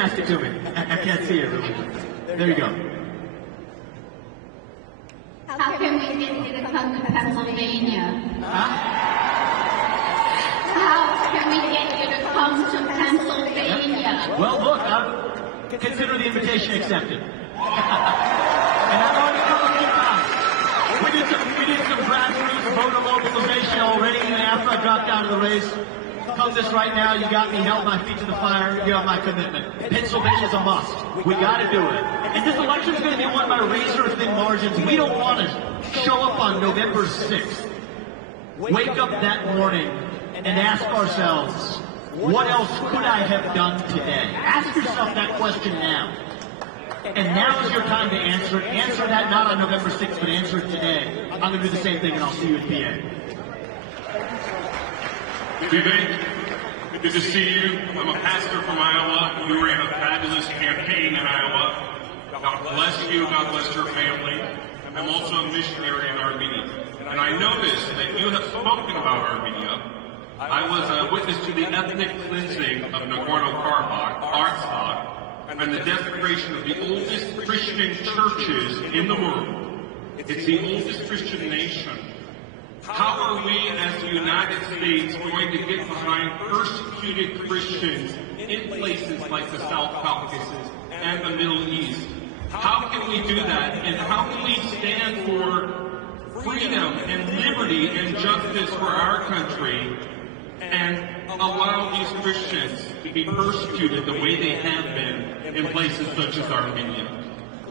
ask it to me. I can't see it really. There you go. How can we get you to come to Pennsylvania? Huh? How can we get you to come to Pennsylvania? Well, look, consider the invitation accepted. And I've already come a few times. We did some grassroots voter mobilization already, and after I dropped out of the race, come this right now, you got me, held my feet to the fire, you have my commitment. Pennsylvania's a must. We got to do it. And this election's going to be won by razor-thin margins. We don't want to show up on November 6th, wake up that morning, and ask ourselves, what else could I have done today? Ask yourself that question now. And now is your time to answer it. Answer that not on November 6th, but answer it today. I'm going to do the same thing, and I'll see you in PA. Vivek, good to see you. I'm a pastor from Iowa. You ran a fabulous campaign in Iowa. God bless you. God bless your family. I'm also a missionary in Armenia. And I noticed that you have spoken about Armenia. I was a witness to the ethnic cleansing of Nagorno-Karabakh, Artsakh, and the desecration of the oldest Christian churches in the world. It's the oldest Christian nation. How are we as the United States going to get behind persecuted Christians in places like the South Caucasus and the Middle East? How can we do that? And how can we stand for freedom and liberty and justice for our country and allow these Christians to be persecuted the way they have been in places such as Armenia?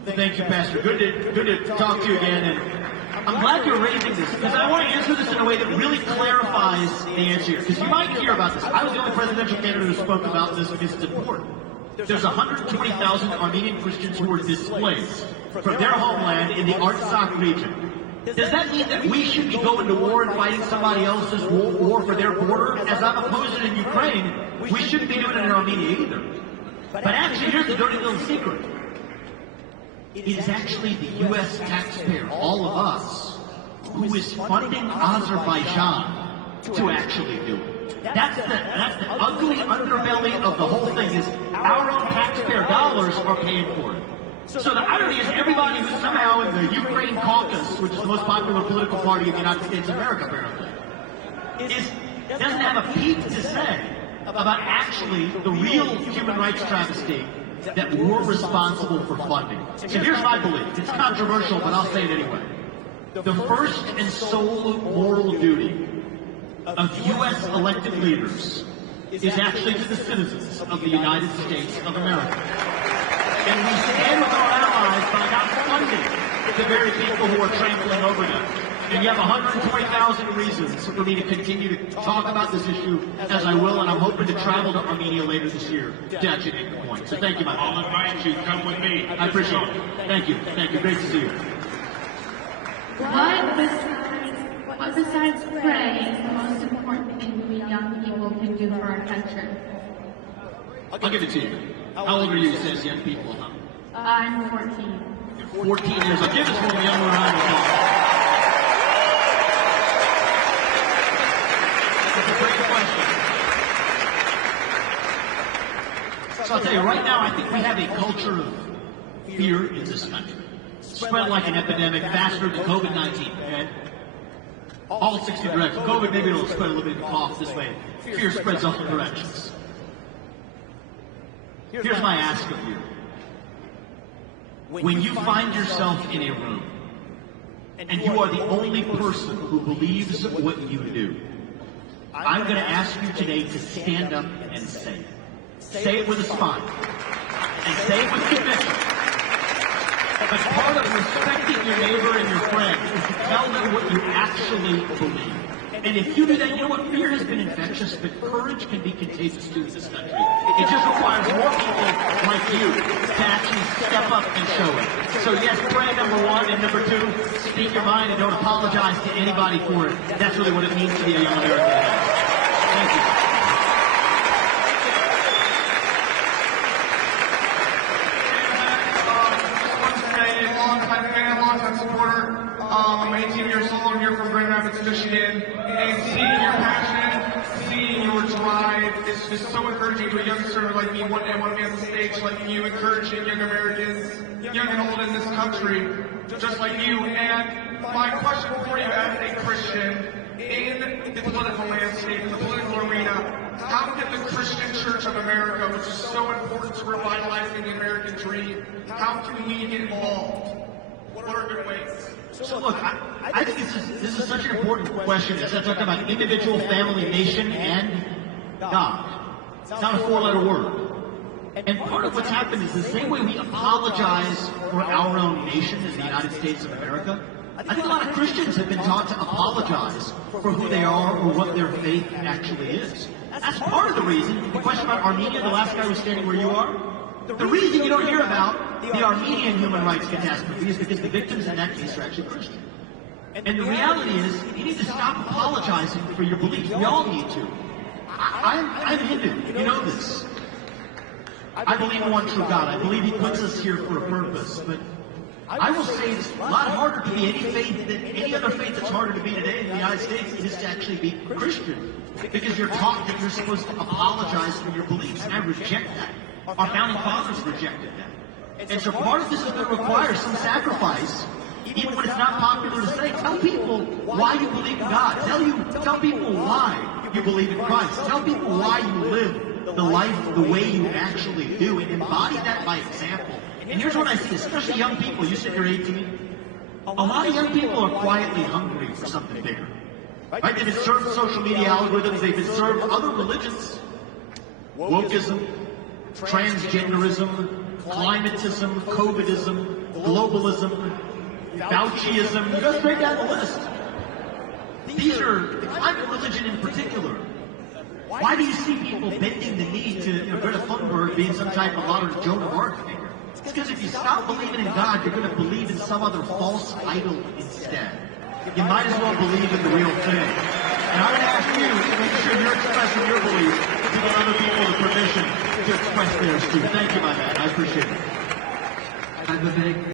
Thank you, Pastor. Good to talk to you again. And I'm glad you're raising this, because I want to answer this in a way that really clarifies the answer here. Because you might hear about this. I was the only presidential candidate who spoke about this because it's important. There's 120,000 Armenian Christians who were displaced from their homeland in the Artsakh region. Does that mean that we should be going to war and fighting somebody else's war for their border? As I'm opposed it in Ukraine, we shouldn't be doing it in Armenia either. But actually, here's the dirty little secret. It is actually the U.S. taxpayer, all of us, who is funding Azerbaijan to actually do it. That's the ugly underbelly of the whole thing, is our own taxpayer dollars are paying for it. So the irony is everybody who's somehow in the Ukraine caucus, which is the most popular political party in the United States of America, apparently, doesn't have a peep to say about actually the real human rights travesty that we're responsible for funding. So here's my belief. It's controversial, but I'll say it anyway. The first and sole moral duty of U.S. elected leaders is actually to the citizens of the United States of America. And we stand with our allies by not funding the very people who are trampling over them. And you have 120,000 reasons for me to continue to talk about this issue, as I will, and I'm hoping to travel to Armenia later this year to actually make the point. So thank you, my friend. I'll invite you. Come with me. I appreciate it. Thank you. Thank you. Great to see you. What besides praying is the most important thing we young people can do for our country? I'll give it to you. How old are you? It says young people, huh? I'm 14. You're 14 years old. Give us one young round of applause. That's a great question. So I'll tell you, right now, I think we have a culture of fear in this country. Spread like an epidemic, faster than COVID-19, okay? All 60 directions. COVID, maybe it'll spread a little bit of cough this way. Fear spreads all directions. Here's my ask of you. When you find yourself in a room, and you are the only person who believes what you do, I'm going to ask you today to stand up and say it. Say it with a smile. And say it with conviction. But part of respecting your neighbor and your friend is to tell them what you actually believe. And if you do that, you know what? Fear has been infectious, but courage can be contagious too in this country. It just requires more people like you to actually step up and show it. So yes, pray, number one, and number two, speak your mind and don't apologize to anybody for it. That's really what it means to be a young American today. Thank you. Long-time supporter. I'm 18 years old. I'm here from Grand Rapids, Michigan. And seeing your passion, seeing your drive is just so encouraging to a youngster like me. One day I want to be on the stage like you, encouraging young Americans, young and old in this country, just like you. And my question for you as a Christian, in the political landscape, in the political arena, how can the Christian Church of America, which is so important to revitalizing the American dream, how can we get involved? What are good ways? So look, I think this is such an important question. As I talked about individual, family, nation, and God. It's not a four-letter word. And part of what's happened is the same way we apologize for our own nation as the United States of America, I think a lot of Christians have been taught to apologize for who they are or what their faith actually is. That's part of the reason. The question about Armenia, the last guy who was standing where you are, the reason you don't hear about the Armenian human rights catastrophe is because the victims in that case are actually Christian. And the reality is, you need to stop apologizing for your beliefs. We all need to. I'm Hindu. You know this. I believe in one true God. I believe He puts us here for a purpose. But I will say it's a lot harder to be any other faith that's harder to be today in the United States. It is to actually be Christian. Because you're taught that you're supposed to apologize for your beliefs. And I reject that. Our founding fathers rejected that. And so part of this is going to require some sacrifice, even when it's not popular to say. Tell people why you believe in God. Tell people why you believe in Christ. Tell people why you live the life the way you actually do, and embody that by example. And here's what I see, especially young people. You said you're 18. A lot of young people are quietly hungry for something bigger. Right? They've been served social media algorithms. They've been served other religions. Wokeism, transgenderism, climatism, COVIDism, globalism, Fauciism. You go straight down the list. These are the climate religion in particular. Why do you see people bending the knee to Greta Thunberg being some type of modern Joan of Arc figure? It's because if you stop believing in God, you're going to believe in some other false idol instead. You might as well believe in the real thing. And I would ask you to make sure you're expressing your beliefs to give other people the permission to express theirs too. Thank you, my man. I appreciate it. Hi, Vivek.